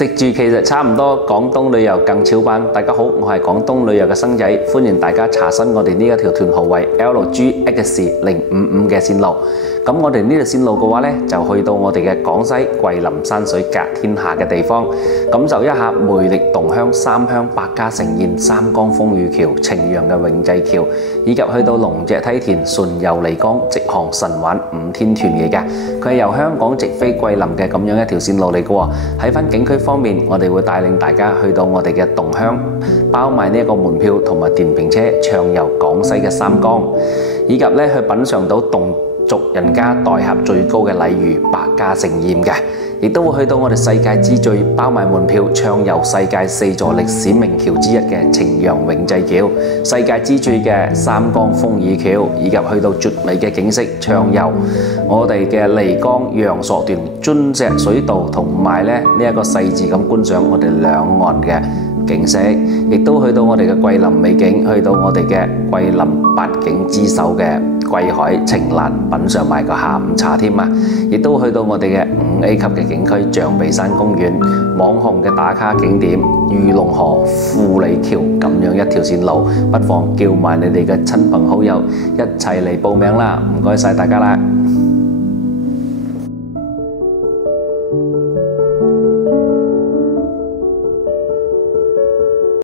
食住其實差唔多，廣東旅遊更超班。大家好，我係廣東旅遊嘅生仔，歡迎大家查詢我哋呢一條團號為 LGX055嘅線路。咁我哋呢條線路嘅話呢，就去到我哋嘅廣西桂林山水甲天下嘅地方，感受一下魅力動鄉三鄉百家盛宴、三江風雨橋、晴陽嘅永濟橋，以及去到龍脊梯田、順遊漓江、直航神玩5天團嚟嘅。佢係由香港直飛桂林嘅咁樣一條線路嚟嘅喎。喺翻景區方面，我哋會帶領大家去到我哋嘅動鄉，包埋呢一個門票同埋電瓶車暢遊廣西嘅三江，以及咧去品嚐到侗族人家待客最高嘅禮遇百家盛宴嘅，亦都會去到我哋世界之最，包埋門票暢遊世界4座歷史名橋之一嘅晴陽永濟橋，世界之最嘅三江風雨橋，以及去到絕美嘅景色暢遊我哋嘅漓江陽朔段鑽石水道，同埋呢一個細緻咁觀賞我哋兩岸嘅景色，亦都去到我哋嘅桂林美景，去到我哋嘅桂林八景之首嘅桂海晴嵐，品嚐埋個下午茶添啊！亦都去到我哋嘅5A 級嘅景區象鼻山公園，網紅嘅打卡景點御龍河、富里橋咁樣一條線路，不妨叫埋你哋嘅親朋好友一齊嚟報名啦！唔該晒大家啦〜